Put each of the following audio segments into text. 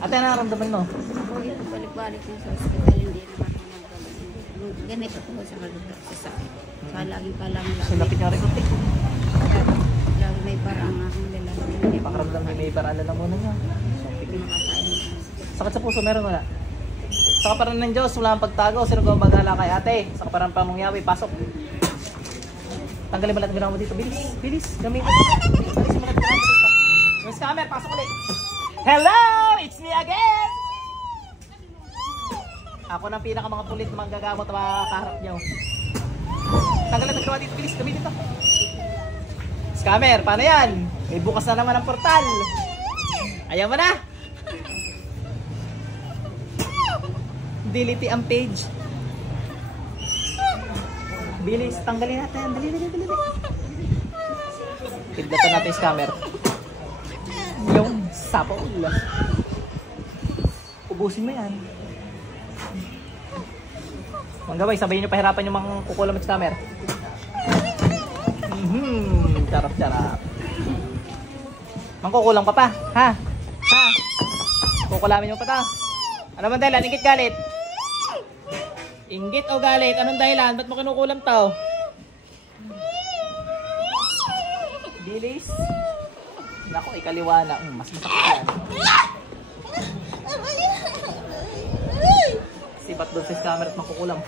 Ate, ano naramdaman mo? Balik-balik yung sa hospital, hindi naman ako nagagaling. Ganito po sa kalugar sa sakit. Kaya lagi pa lang lang. Sulapit nga rin ate. Lagi may parang akong lalaki. Pakaramdam may parala na muna niya. Sakit sa puso, meron wala? Sa kaparan ng Diyos, wala ang pagtago. Sino ko maghala kay ate? Sa kaparan pa mong yawi, pasok. Tanggalin mo lahat ng mo dito. Bilis, bilis. Gamitin mo. Bilis mo lahat ng mo dito. Yung scammer, pasok ulit. Hello! It's me again! Ako ng pinaka mga pulit na manggagamot na makakaharap nyo. Tanggalin ng dito. Bilis, gamitin to. Scammer, paano yan? May bukas na naman ang portal. Ayaw mo na? Delete ang page. Bilis, tanggalin natin. Dali. Tigdatan natin yung scammer. Yung sapol. Ubusin mo yan. Manggabay, sabayin nyo pahirapan yung mga kukulam at scammer. Charap. Mangkukulang pa pa, ha? Ha? Kukulamin mo pa ta. Ano bang dahilan? Inggit galit? Inggit o galit? Anong dahilan? Ba't mo kinukulam tao? Bilis? Nako, ikaliwa na. Mas masakit yan. Sibat doon sa scammer at mangkukulam.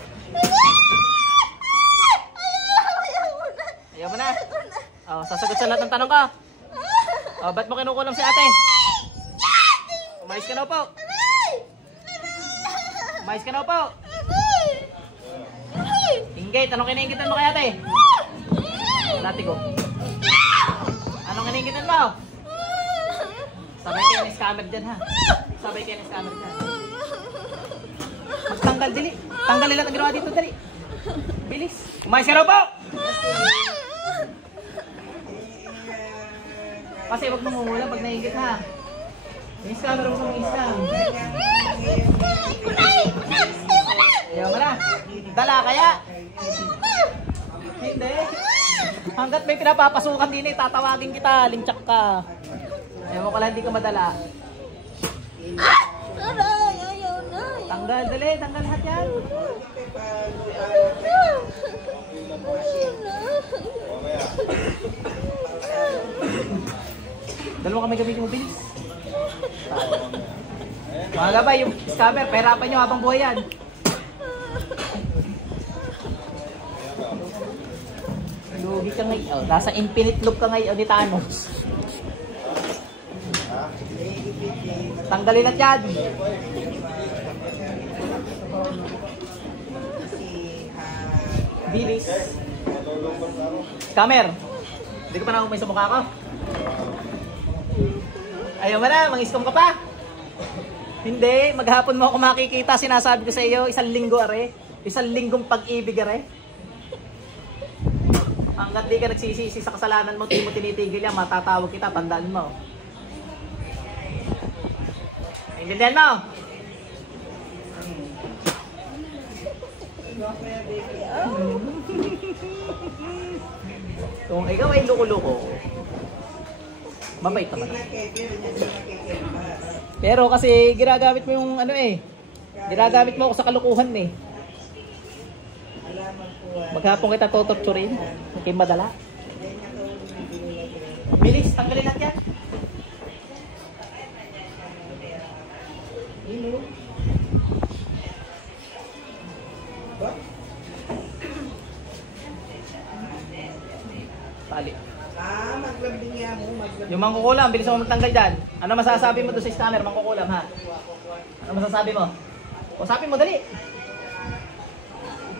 Ayaw mo na. Oh, sasagot sa lahat ng tanong ko. Oh, ba't mo kinukulam si ate? Umayos ka na po. Umayos ka na po. Inggit, anong kinainggitan mo kay ate? Dati ko. Anong kinainggitan mo? Sabay kayo ni scammer dyan, ha? Sabay kayo ni scammer dyan. Magtanggal, dali. Tanggalin lahat ang ginawa dito, dali. Bilis. Umayos ka na po. Kasi wag mangungula pag nainggit, ha? Yung scammer mo sa mga scam. Ayaw mo na. Dala kaya? Hindi. Hanggat may pinapapasukan din eh, tatawagin kita. Linchak ka. Ayaw mo pala hindi ka madala. Ayaw na. Tanggal, dali. Tanggal lahat yan. Dalawa kami gamitin mo, bilis. Mga gabay, yung scammer, pahirapan nyo habang buhay yan. Lugi ka ngayon. Nasa infinite loop ka ngayon ni Thanos. Tanggalin at yan. Bilis. Scammer, hindi ko pa nakumay sa mukha ko. Ayaw mo na, mang-istom ka pa. Hindi, maghapon mo ako makikita. Sinasabi ko sa iyo, isang linggo are. Isang linggong pag-ibig are. Hanggat di ka nagsisisi sa kasalanan mo, di mo tinitigil yan, matatawag kita, tandaan mo. Intindihan mo? Kung ikaw ay luko-luko, mabait naman. Pero kasi ginagamit mo yung ano eh. Ginagamit mo ako sa kalukuhan eh. Maghapon kita tutorturin. Okay, madala. Bilis, tanggalin natin yan. Tali. Maglambing niya mo. Yung mangkukulam, bilis mo magtanggal dyan. Ano masasabi mo doon sa scammer, mangkukulam ha? Ano masasabi mo? O sabi mo, dali.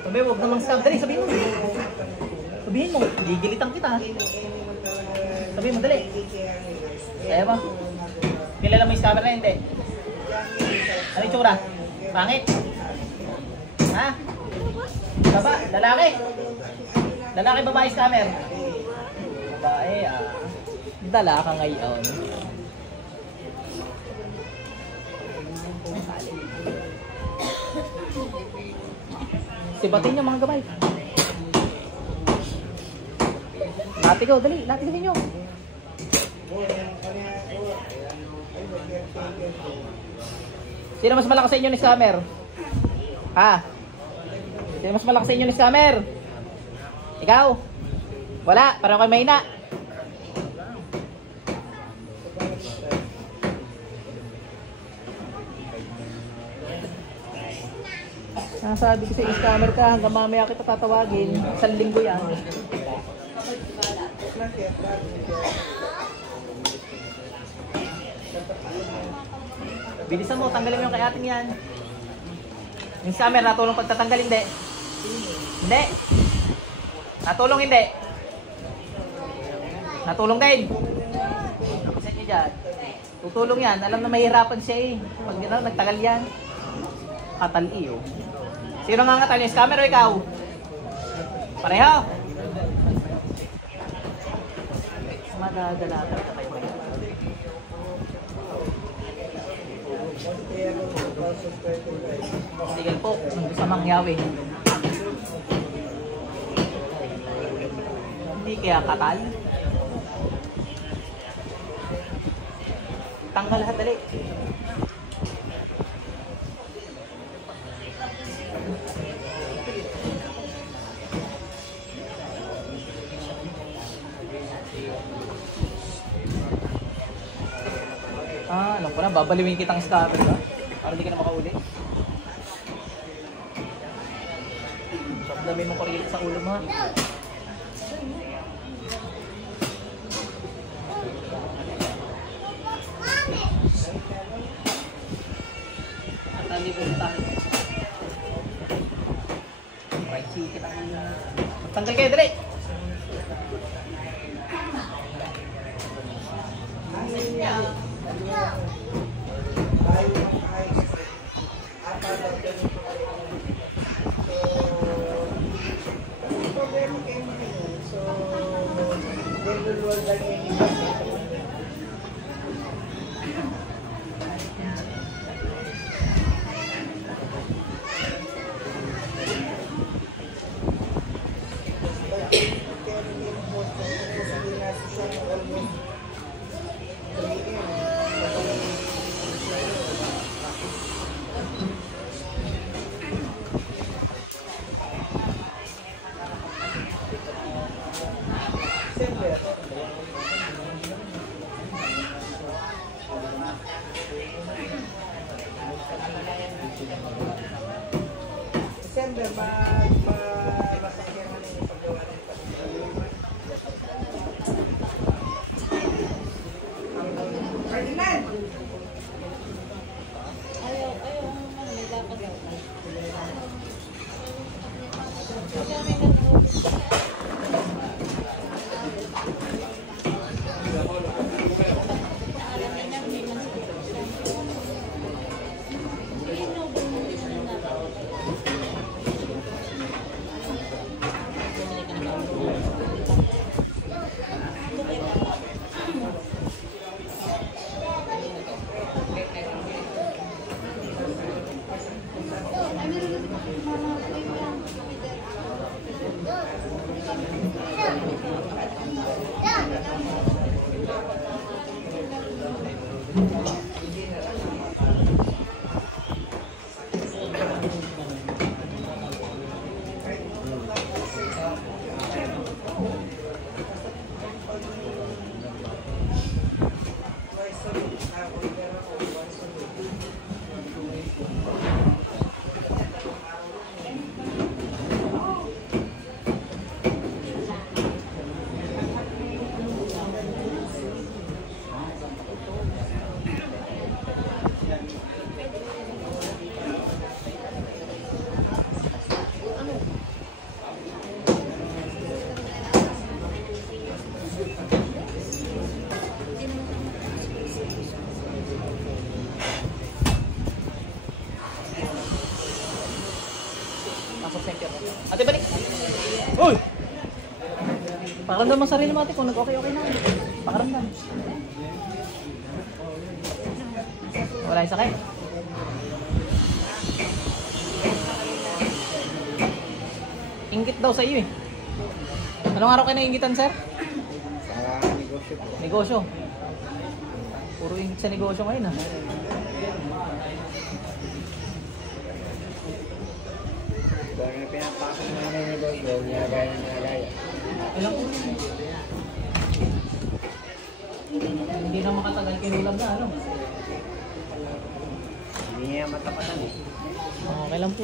Sabi, huwag namang scam. Dali, sabihin mo. Sabihin mo, gigilitan kita ha? Sabihin mo, dali. Kaya ba? Kilala mo yung scammer na hindi? Ano yung tsura? Pangit? Ha? Baba, lalaki? Lalaki, babae scammer? Babae, dala ka ngayon. Sibatin nyo mga gabay. Latigaw, dali, latigaw nyo. Sino mas malakas sa inyo ni scammer? Ha? Sino mas malakas sa inyo ni scammer? Ikaw? Wala, parang kayo mahina. Nasabi ko sa scammer ka, hanggang mamaya kita tatawagin. 1 linggo yan. Bilisan mo, tanggalin mo yung kay ating yan. Yung scammer, natulong pagtatanggal, hindi. Hindi. Natulong, hindi. Natulong din. Isa niyo dyan. Tutulong yan. Alam na mahirapan siya eh. Pag nagtagal yan. Katal-iyo. Sino nga ngatal? Yung scammer o ikaw? Pareho. Madadala talaga kayo ngayon. Sigal po. Nandun sa Mangyawi. Hindi kaya katal. Tanggal lahat dali. Alam ko na, babaliwin kitang scammer ba? Para hindi ka na makauli. Dami mong kuryente sa ulo mo. Fried chicken ang tanggal kayo, dali! December, masakyan na yung paggawa ng Ferdinand! Ate, balik! Uy! Pakaramdam mo sarili mo ate kung nag-okay-okay na. Pakaramdam. Wala yung sakit. Ingit daw sa iyo eh. Anong araw kayo naingitan, sir? Sa negosyo po. Negosyo. Puro ingit sa negosyo ngayon ah. Kung ano pinapasok namin ni Boss Bel, niyagaya na niyagaya. Alam ko. Hindi na makatagal kinulam na, ano? Hindi niya matapatan eh. Okay lang po.